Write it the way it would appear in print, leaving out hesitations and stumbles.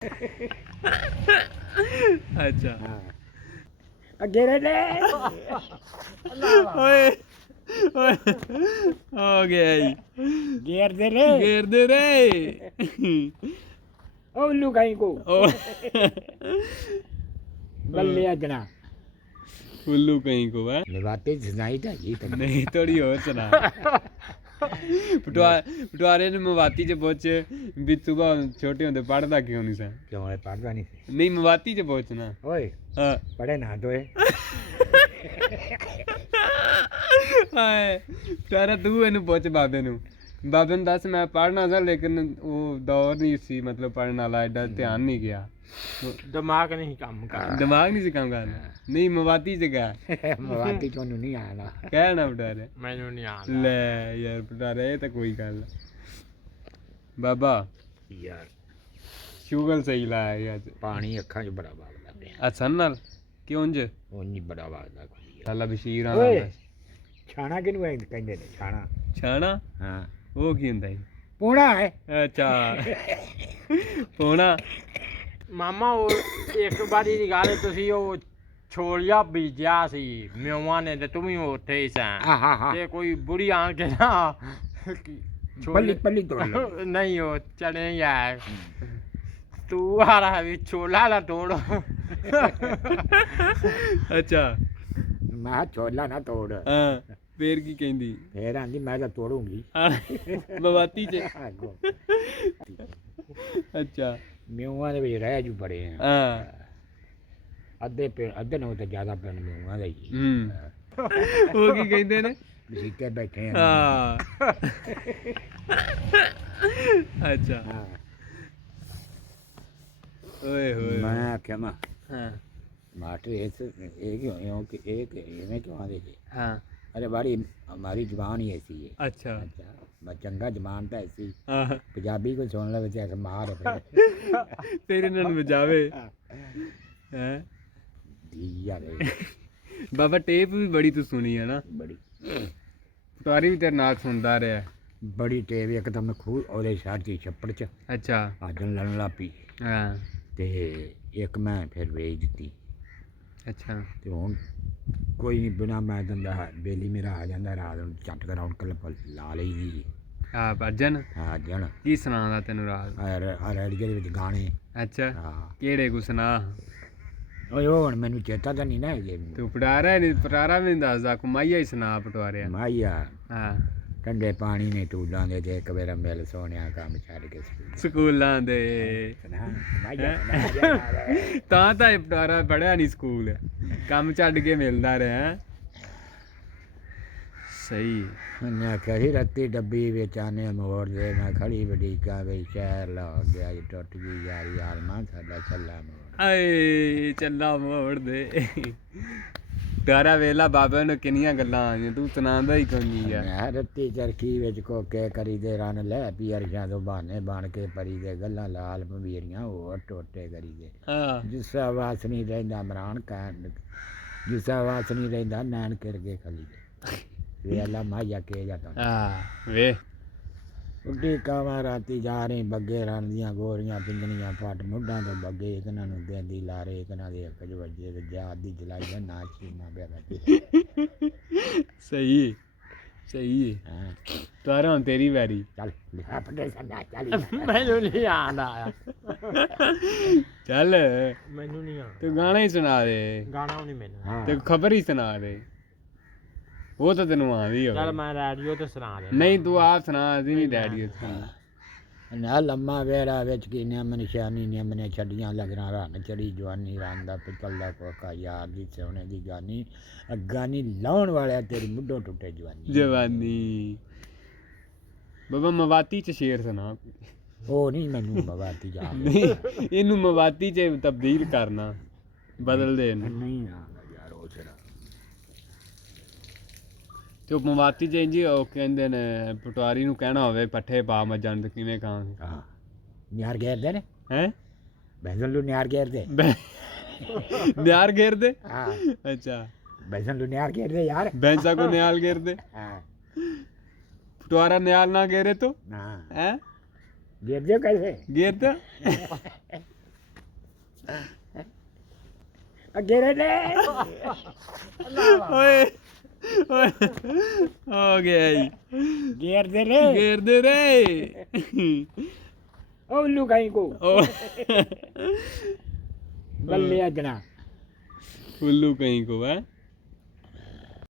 अच्छा अगेरे ले ओए ओए हो गया जी घेर दे रे ओ उल्लू कहीं को बल्ले अजना उल्लू कहीं को है बातें सुनाई था जी नहीं थोड़ी और सुना पटवारे ने मवाती च पुछ भी सुबह छोटे होंदे पढ़दा क्यों नहीं सा क्यों है पढ़दा नहीं नहीं मवाती च पुछना ओए हां पढ़े ना तो है हाय तारा तू इनु पुछ बाबे नु बाबे ने दस मैं पढ़ना था लेकिन वो दौर नहीं सी मतलब पढ़ने वाला एडा ध्यान नहीं गया दिमाग नहीं काम कर दिमाग नहीं सी काम करना नहीं मवाती च गया मवाती चोनू नहीं आना कहना पटारे मैनू नहीं आना ले यार पटारे ये तो कोई गल बाबा यार शुगल सही लाया यार पानी अखां च बड़ा वगदा पिया असन नाल क्यों ज उंज बड़ा वगदा साला बशीर ओए छाना किनू है कहंदे ने छाना छाना हां वो की हुंदा है पूना है अच्छा पूना ਮਾਮਾ ਉਹ ਇੱਕ ਵਾਰੀ ਦੀ ਗੱਲ ਤੁਸੀਂ ਉਹ ਛੋਲਿਆ ਬੀਜਿਆ ਸੀ ਮਿਉਆਂ ਨੇ ਤੇ ਤੂੰ ਵੀ ਉੱਥੇ ਹੀ ਸਾਂ ਤੇ ਕੋਈ ਬੁੜੀ ਆਣ ਕੇ ਨਾ ਪੱਲੀ ਤੋੜ ਨਹੀਂ ਉਹ ਚੜੇ ਯਾਰ ਤੂੰ ਆ ਰਹਾ ਵੀ ਛੋਲਾ ਨਾ ਤੋੜ ਅੱਛਾ ਮੈਂ ਛੋਲਾ ਨਾ ਤੋੜ ਹਾਂ ਫੇਰ ਕੀ ਕਹਿੰਦੀ ਫੇਰ ਆਂਦੀ ਮੈਂ ਤਾਂ ਤੋੜੂੰਗੀ ਮਵਾਤੀ ਚ ਅੱਛਾ ਮਿਊਆਂ ਦੇ ਵਿੱਚ ਰਹਿ ਜੂ ਬੜੇ ਆ ਹਾਂ ਅੱਧੇ ਨੂੰ ਤਾਂ ਜ਼ਿਆਦਾ ਪਿੰਡ ਮਿਊਆਂ ਦਾ ਹੀ ਉਹ ਕੀ ਕਹਿੰਦੇ ਨੇ ਬਸੀਤੇ ਬੈਠੇ ਆ ਹਾਂ ਅੱਛਾ ਓਏ ਹੋਏ ਮੈਂ ਆਖਿਆ ਮੈਂ ਹਾਂ ਮਾਟਰ ਇਹ क्यों कि एक इवें क्यों आदे जी हाँ अरे बड़ी हमारी जबान ही ऐसी है अच्छा मैं चंगा जबान तो ऐसी हाँ पंजाबी को सुन लगे ऐसे मार तेरे नन बजावे हैं बाबा टेप भी बड़ी तू सुनी है ना बड़ी पटवारी भी तेरे नाल सुनता रहा बड़ी टेप एक तो मैं खूब और शहर की छप्पड़ च अच्छा आजन लड़न ला पी हाँ ते एक मैं फिर वेच दी अच्छा तो हुण कोई नहीं बिना मैं दंदा बेली मेरा आ जाता रात झट कर रौनक ला ली दी हाँ अर्जन हाँ अर्जन की सुनादा तेनू रात रेडियो दे विच गाने अच्छा हाँ केड़े को सुना ओए ओ हुण मैनू चेता तो नहीं ना है तू पटारा नहीं पटारा भी नहीं दसदा कुमाइया ही सुना पटवारे माइया हाँ ठंडे पानी ने टूलां दे ते एक बेरा मिल सोनिया काम छड़ के स्कूलां दे तां पटारा पढ़िया नहीं स्कूल कम छड्ड के मिलदा रहा सही मैं आख्या ही राती डब्बी बिच आने मोड़ दे मैं खड़ी बड़ीका गई शहर ला गया टुट गई यारी आलमा साडा चला मोड़ आए चला मोड़ दे प्यारा वेला बाबे ने किनियां गल्लां आईयां तू सुनांदा ही कोई नहीं यार मैं रत्ती चरखी विच कोके करी दे रन लै पियरियां तो बहाने बन के परी दे गल्लां लाल पंबीरियां होर टोटे करी दे हां जिसा वास नहीं रहिंदा मरान कहन जिसा वास नहीं रहिंदा नैन करके खली दे वेला माया के जाता हां वे उड्डी कावां राती जा रही बग्गे रन दियां गोरियां पिंजनियां फट मुड्डां तो बग्गे इकना नूं देंदी लारे इकना दे अख च वजे ते जा दी जलाई ना चीमा बेरा सही सही है हां तारा हुण तेरी बारी चल लिखा फटे सदा चल ਮੈਨੂੰ ਨਹੀਂ ਆਂਦਾ चल ਮੈਨੂੰ ਨਹੀਂ ਆਂਦਾ तू गाना ही सुना दे ਗਾਣਾ ਨਹੀਂ ਮੈਨੂੰ हां ते खबर ही सुना दे वो तो तेनू आंदी हो ਚੱਲ ਮੈਂ ਰੇਡੀਓ ਤੇ ਸੁਣਾ ਦੇ नहीं तू आप सुना असीं नहीं डैडी सुना ना लम्मा वेड़ा विच की नियम निशानी नियम ने छड़ियां लगना रन चढ़ी जवानी रन दा पितल दा कोका यार दी सोने दी गानी गानी लाउण वाले तेरी मुड्डो टुटे जवानी बाबा मवाती च शेर सुना ओ नहीं मैनू मवाती जा नहीं इनू मवाती च तब्दील करना बदल दे नहीं आंदा यार ओ सिरा ਤੇ ਉਹ ਮਵਾਤੀ ਜੇ ਜੀ ਉਹ ਕਹਿੰਦੇ ਨੇ ਪਟਵਾਰੀ ਨੂੰ ਕਹਿਣਾ ਹੋਵੇ ਪੱਠੇ ਪਾ ਮੱਝਾਂ ਨੂੰ ਕਿਵੇਂ ਖਾਣ ਹਾਂ ਨਿਆਰ ਘੇਰਦੇ ਨੇ ਹੈ ਬੈਸਨ ਨੂੰ ਨਿਆਰ ਘੇਰਦੇ ਨਿਆਰ ਘੇਰਦੇ ਹਾਂ ਅੱਛਾ ਬੈਸਨ ਨੂੰ ਨਿਆਰ ਘੇਰਦੇ ਯਾਰ ਬੈਂਸਾ ਕੋ ਨਿਆਲ ਘੇਰਦੇ ਹਾਂ ਪਟਵਾਰਾ ਨਿਆਲ ਨਾ ਘੇਰੇ तो ਨਾ ਹੈ घेरदे कैसे घेरते ਅੱਗੇ ਰਹਿ ਲੈ ਓਏ ਓਏ ਹੋ ਗਿਆ ਜੀ ਗੇਰਦੇ ਰੇ ਘੇਰਦੇ ਰੇ ਉਹ ਉੱਲੂ ਕਹੀਂ ਕੋ ਓ ਬੱਲੇ ਅਜਣਾ ਉੱਲੂ ਕहीं को है